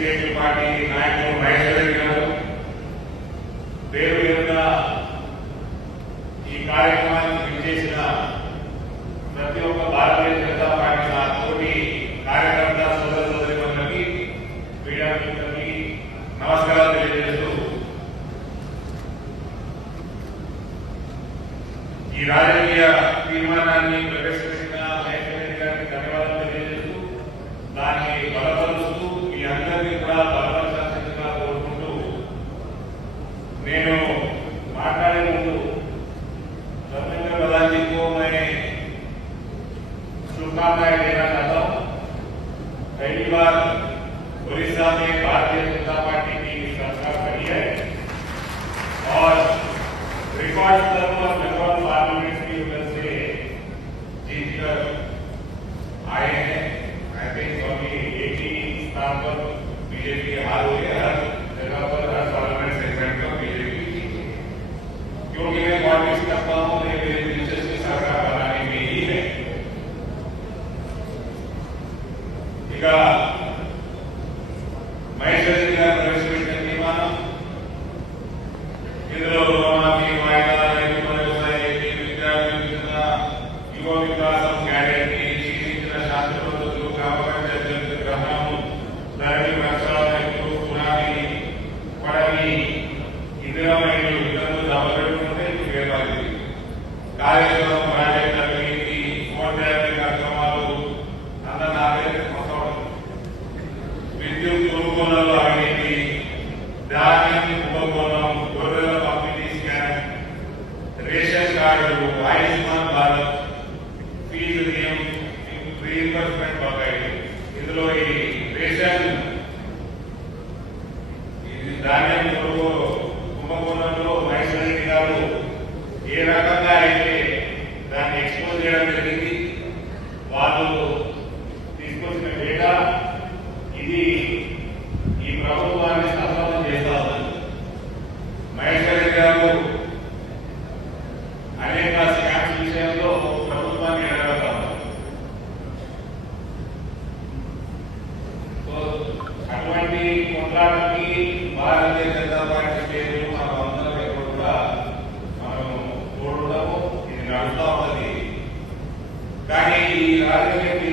Legislative party నాయకులు మహేశ్వర గారు పేరు పేరుగా ఈ కార్యక్రమానికి విచ్చేసిన ప్రతి ఒక్క భారతీయ జనతా పార్టీ నా తోటి కార్యకర్త సోదర సోదరి మీడియా మిత్రులకి నమస్కారాలు తెలియజేస్తూ ఈ రాజకీయ తీర్మానాన్ని ప్రవేశపెట్టిన record club or record parliamentary you can say jingle आए हैं आई थिंक ओनली 80 स्थान पर बीजेपी हार हुई है हर కార్యక్రమం ప్రాజెక్ట్ అవినీతి మోటార్ కార్యక్రమాలు అన్న విద్యుత్ కొనుగోలు అవినీతి ధాన్యం కుంభకోణం గొర్రెల పంపిణీ స్కామ్ రేషన్ కార్డులు ఆయుష్మాన్ భారత్ ఫీజు రీఇంబర్స్మెంట్ బకాయిలు. ఇందులో ఈ రేషన్ ఇది ధాన్యం కొనుగోలు కుంభకోణంలో మహేశ్వర గారు ఏ రకంగా అయితే కానీ ఈ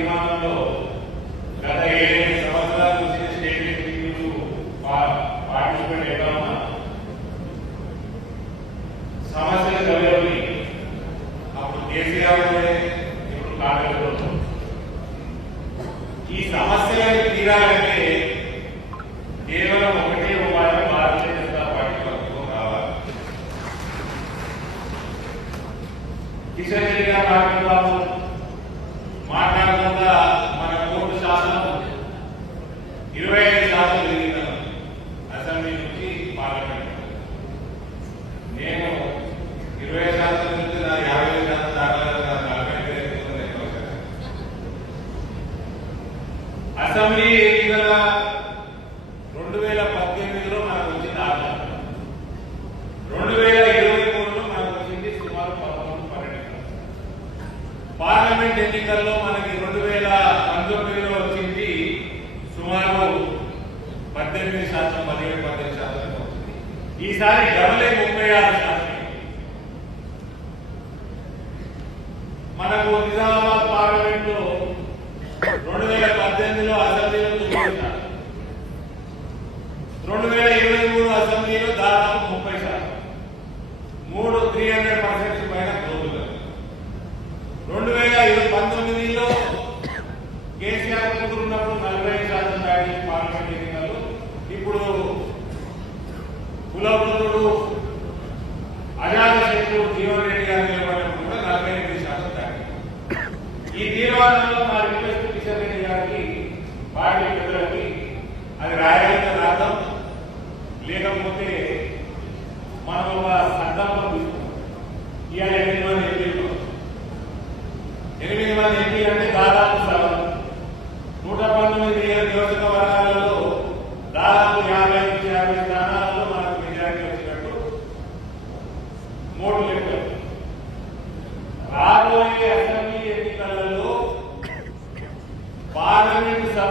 అసెంబ్లీ ఎన్నికల రెండు వేల పద్దెనిమిదిలో మనకు వచ్చింది ఆరు రెండు వేల ఇరవై మూడులో మనకు వచ్చింది సుమారు పదమూడు పన్నెండు పార్లమెంట్ ఎన్నికల్లో మనకి రెండు వేల పంతొమ్మిదిలో వచ్చింది సుమారు పద్దెనిమిది శాతం పదిహేడు పద్దెనిమిది శాతం వచ్చింది. ఈసారి డబలే ముప్పై ఆరు శాతం. Fire!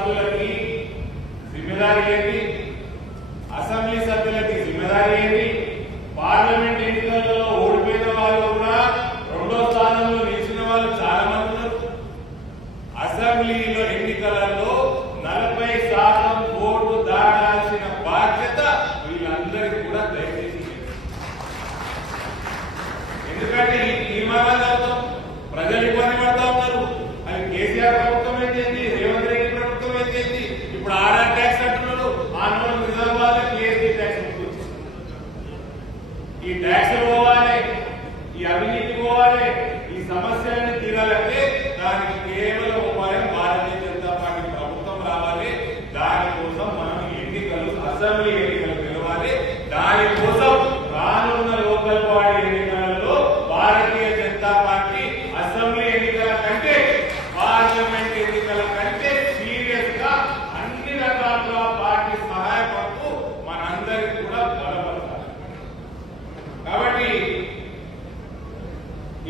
హక్కులకి ఏంటి ఈ ట్యాక్స్లు పోవాలి ఈ అవినీతి పోవాలి ఈ సమస్యలను తీరాలంటే దానికి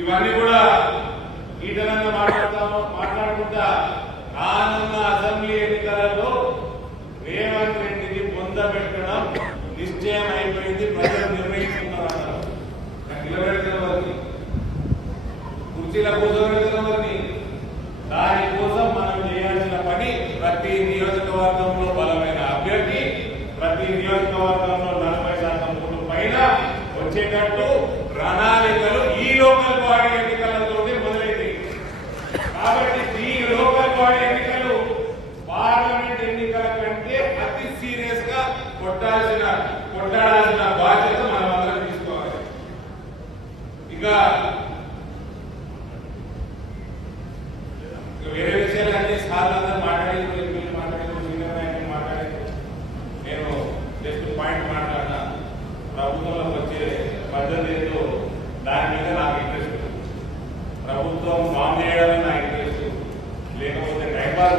ఇవన్నీ కూడా ఈటనంగా మాట్లాడతాము. మాట్లాడకుండా రానున్న అసెంబ్లీ ఎన్నికలలో రేవంత్ రెడ్డిని పొందబెట్టడం నిశ్చయం అయిపోయింది ప్రజలు నిర్ణయించుకున్నారు నిలబెట్టడం కుర్చీల కూర్చోబెట్టడం ప్రభుత్వం బాంబు చేయాలని ఆయన లేకపోతే టైం పాస్